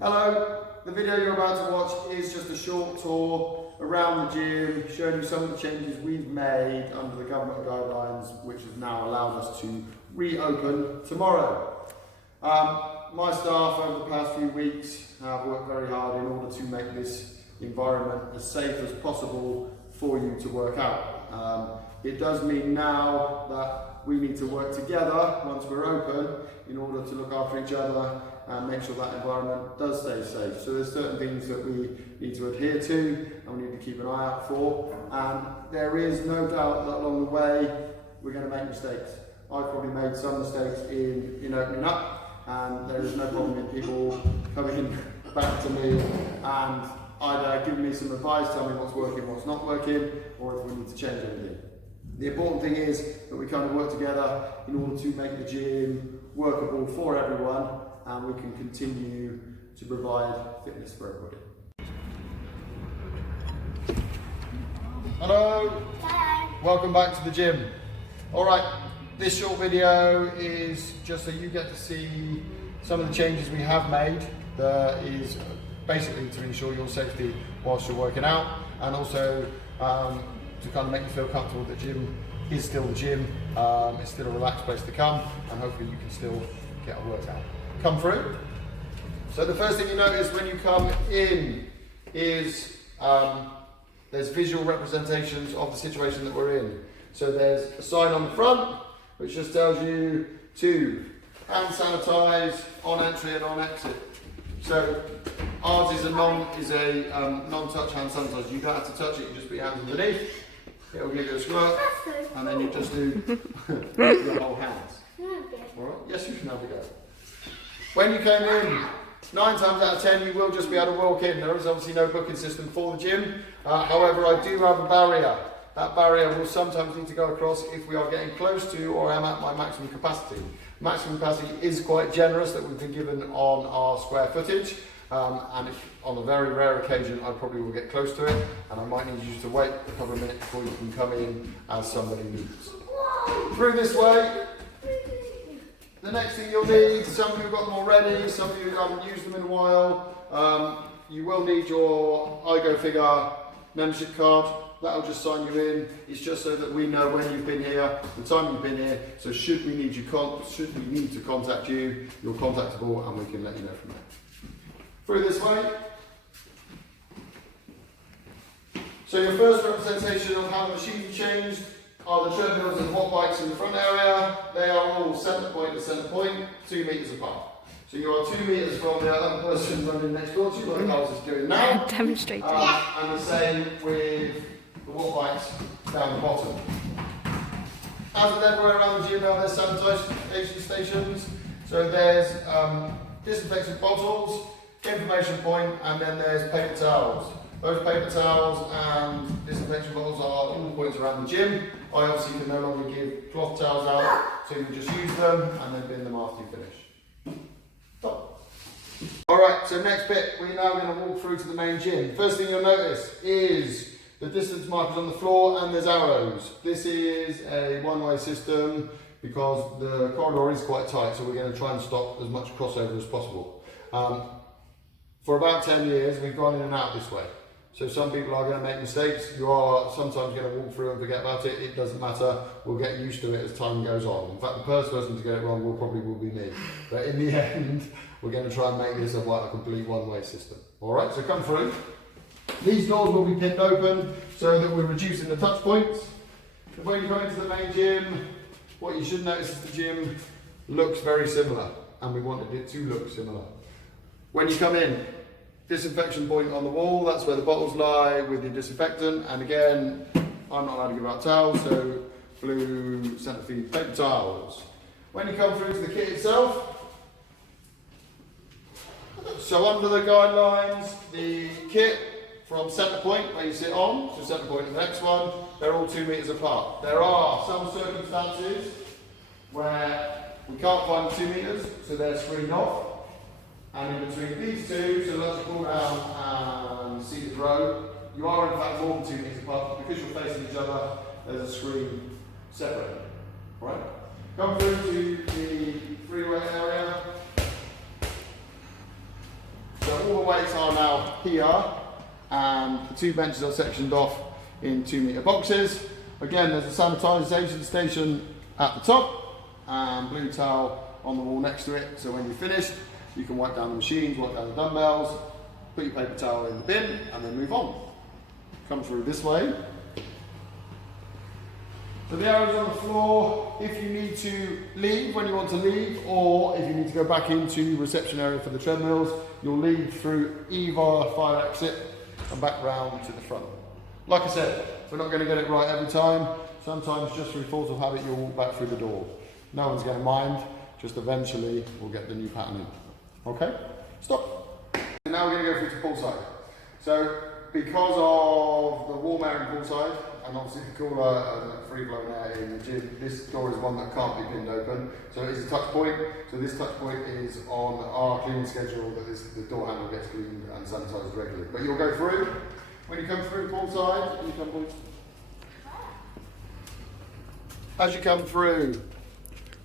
Hello, the video you're about to watch is just a short tour around the gym, showing you some of the changes we've made under the government guidelines, which have now allowed us to reopen tomorrow. My staff over the past few weeks have worked very hard in order to make this environment as safe as possible for you to work out. It does mean now that we need to work together once we're open in order to look after each other and make sure that environment does stay safe. So there's certain things that we need to adhere to and we need to keep an eye out for. And there is no doubt that along the way we're going to make mistakes. I've probably made some mistakes in opening up, and there is no problem in people coming back to me and either giving me some advice, telling me what's working, what's not working, or if we need to change anything. The important thing is that we kind of work together in order to make the gym workable for everyone, and we can continue to provide fitness for everybody. Hello. Hello. Welcome back to the gym. Alright, this short video is just so you get to see some of the changes we have made. That is basically to ensure your safety whilst you're working out, and also to kind of make you feel comfortable that the gym is still the gym. It's still a relaxed place to come, and hopefully you can still get a workout. Come through. So the first thing you notice when you come in is there's visual representations of the situation that we're in. So there's a sign on the front which just tells you to hand sanitize on entry and on exit. So ours is a non-touch hand sanitizer. You don't have to touch it, you just put your hands underneath. It'll give you a squirt, and then you just do your whole hands. Alright? Yes, you can have a go. When you came in, 9 times out of 10 you will just be able to walk in. There is obviously no booking system for the gym. However, I do have a barrier. That barrier will sometimes need to go across if we are getting close to or am at my maximum capacity. Maximum capacity is quite generous that we've been given on our square footage. And if, on a very rare occasion, I probably will get close to it, and I might need you to wait a couple of minutes before you can come in as somebody needs. Through this way. The next thing you'll need, some of you have got them already, some of you haven't used them in a while. You will need your iGoFigure membership card. That'll just sign you in. It's just so that we know when you've been here, the time you've been here. So should we need to contact you, you're contactable, and we can let you know from there. Through this way. So your first representation of how the machine changed are the treadmills and watt bikes in the front area. They are all centre point to centre point, 2 metres apart. So you are 2 metres from the other person running next door to you, like I was doing now. Demonstrating. And the same with the watt bikes down the bottom. As with everywhere around the gym now, there's sanitisation stations. So there's disinfectant bottles, information point, and then there's paper towels. Those paper towels and disinfection bottles are all points around the gym. I obviously can no longer give cloth towels out, so you can just use them and then bin them after you finish. Stop. Alright, so next bit, we're now going to walk through to the main gym. First thing you'll notice is the distance markers on the floor, and there's arrows. This is a one-way system because the corridor is quite tight, so we're going to try and stop as much crossover as possible. For about 10 years, we've gone in and out this way. So some people are going to make mistakes. You are sometimes going to walk through and forget about it. It doesn't matter. We'll get used to it as time goes on. In fact, the first person to get it wrong will probably be me. But in the end, we're going to try and make this a complete one-way system. All right, so come through. These doors will be pinned open so that we're reducing the touch points. When you go into the main gym, what you should notice is the gym looks very similar, and we wanted it to look similar. When you come in, disinfection point on the wall, that's where the bottles lie with the disinfectant, and again, I'm not allowed to give out towels, so blue centre feed paper towels. When you come through to the kit itself, so under the guidelines, the kit from centre point where you sit on to centre point in the next one, they're all 2 metres apart. There are some circumstances where we can't find 2 metres, so they're screened off. And in between these two, so let's pull down and seated row, you are in fact more than 2 metres apart, but because you're facing each other, there's a screen separating. Right? Come through to the freeway area. So weights are now here, and the 2 benches are sectioned off in 2-metre boxes. Again, there's a sanitisation station at the top and blue towel on the wall next to it, so when you're finished you can wipe down the machines, wipe down the dumbbells, put your paper towel in the bin and then move on. Come through this way. So the arrows on the floor, if you need to leave when you want to leave, or if you need to go back into reception area for the treadmills, you'll leave through either fire exit and back round to the front. Like I said, we're not going to get it right every time. Sometimes just through force of habit you'll walk back through the door. No one's going to mind, just eventually we'll get the new pattern in. Okay? Stop. And now we're going to go through to poolside. So because of the warm air in poolside, and obviously the cooler and free flowing air in the gym, this door is one that can't be pinned open. So it is a touch point. So this touch point is on our cleaning schedule, that the door handle gets cleaned and sanitised regularly. But you'll go through. When you come through poolside, as you come through,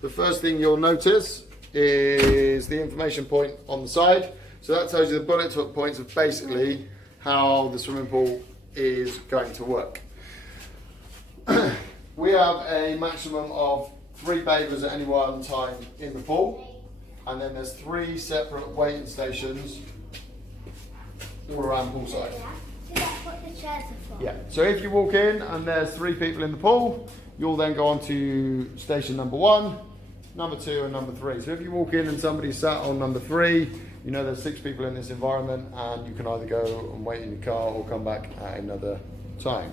the first thing you'll notice is the information point on the side. So that tells you the bullet points of basically how the swimming pool is going to work. We have a maximum of 3 bathers at any one time in the pool, and then there's 3 separate waiting stations all around poolside. So that's what the chairs are for? Yeah, so if you walk in and there's 3 people in the pool, you'll then go on to station number 1, number 2 and number 3. So if you walk in and somebody's sat on number 3, you know there's 6 people in this environment, and you can either go and wait in your car or come back at another time.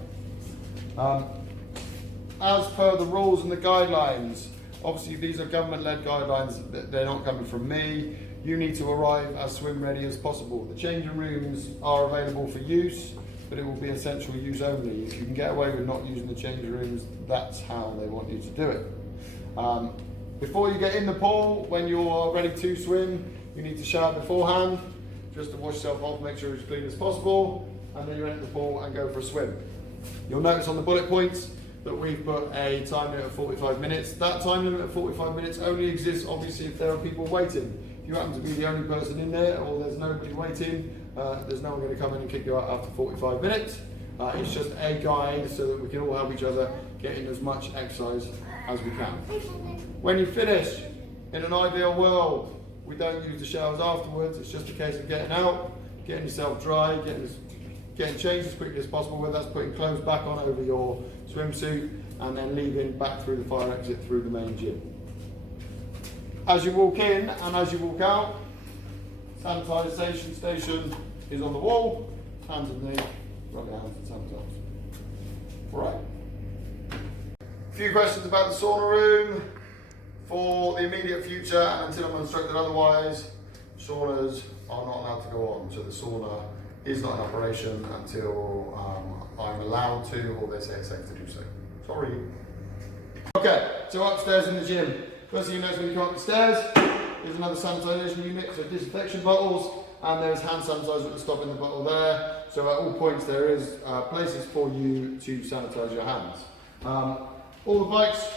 As per the rules and the guidelines, obviously these are government-led guidelines, they're not coming from me. You need to arrive as swim ready as possible. The changing rooms are available for use, but it will be essential use only. If you can get away with not using the changing rooms, that's how they want you to do it. Before you get in the pool, when you are ready to swim, you need to shower beforehand, just to wash yourself off, make sure it's clean as possible, and then you enter the pool and go for a swim. You'll notice on the bullet points that we've put a time limit of 45 minutes. That time limit of 45 minutes only exists obviously if there are people waiting. If you happen to be the only person in there, or there's nobody waiting, there's no one going to come in and kick you out after 45 minutes. It's just a guide so that we can all help each other get in as much exercise as we can. When you finish, in an ideal world, we don't use the showers afterwards. It's just a case of getting out, getting yourself dry, getting changed as quickly as possible, whether that's putting clothes back on over your swimsuit and then leaving back through the fire exit through the main gym. As you walk in and as you walk out, sanitisation station is on the wall, hands underneath, rub your hands and sanitize. Right. A few questions about the sauna room. For the immediate future, and until I'm instructed otherwise, saunas are not allowed to go on. So the sauna is not in operation until I'm allowed to, or they say it's safe to do so. Sorry. Okay, so upstairs in the gym. First thing you notice when you come up the stairs, there's another sanitisation unit, so disinfection bottles, and there's hand sanitizer at the stop in the bottle there. So at all points there is places for you to sanitise your hands. All the bikes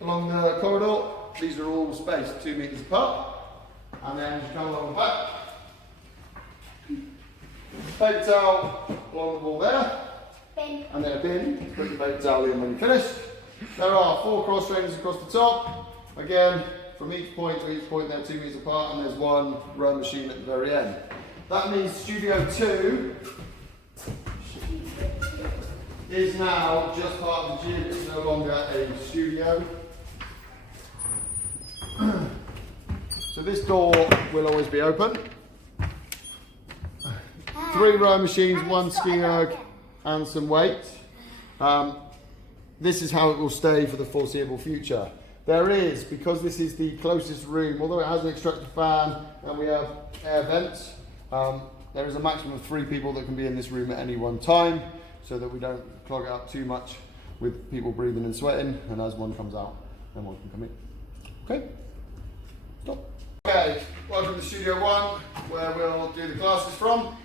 along the corridor, these are all spaced 2 metres apart, and then you come along the back. Paper towel along the wall there, Bin. and then a bin. Put your paper towel in when you're finished. There are 4 cross trainers across the top. Again, from each point to each point they're 2 metres apart, and there's 1 row machine at the very end. That means Studio 2 is now just part of the gym. It's no longer a studio. So this door will always be open. 3 row machines, 1 ski erg and some weights. This is how it will stay for the foreseeable future. There is, because this is the closest room, although it has an extractor fan and we have air vents, there is a maximum of 3 people that can be in this room at any one time, so that we don't clog it up too much with people breathing and sweating, and as one comes out, then one can come in. Okay? Stop. Okay, welcome to Studio 1, where we'll do the classes from.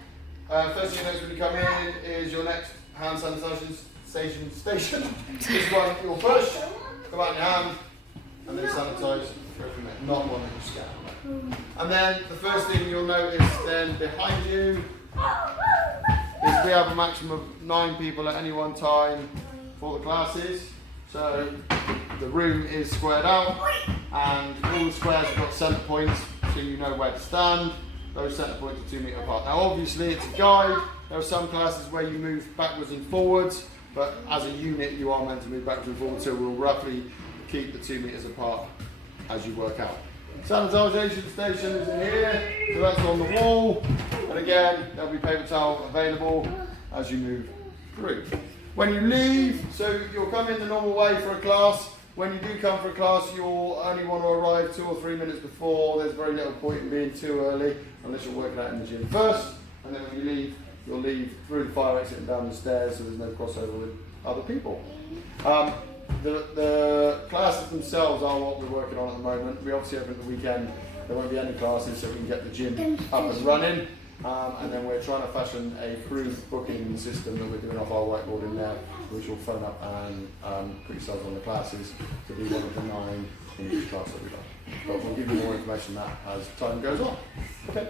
First thing you notice when you come in is your next hand sanitisation station. This one you'll push, come out in your hand, and then sanitise go from there. Not one that you scan. And then the first thing you'll notice then behind you is we have a maximum of 9 people at any one time for the classes. So the room is squared out and all the squares have got centre points so you know where to stand. Those centre points are 2 metres apart. Now obviously it's a guide. There are some classes where you move backwards and forwards, but as a unit you are meant to move backwards and forwards, so we'll roughly keep the 2 metres apart as you work out. Sanitisation station is in here, so that's on the wall, and again there'll be paper towel available as you move through. When you leave, so you'll come in the normal way for a class. When you do come for a class, you'll only want to arrive 2 or 3 minutes before. There's very little point in being too early unless you're working out in the gym first, and then when you leave, you'll leave through the fire exit and down the stairs so there's no crossover with other people. The classes themselves are what we're working on at the moment. We obviously open at the weekend. There won't be any classes so we can get the gym up and running. And then we're trying to fashion a group booking system that we're doing off our whiteboard in there, which will phone up and put yourselves on the classes to be one of the 9 in each class that we've got. But we'll give you more information on that as time goes on. Okay.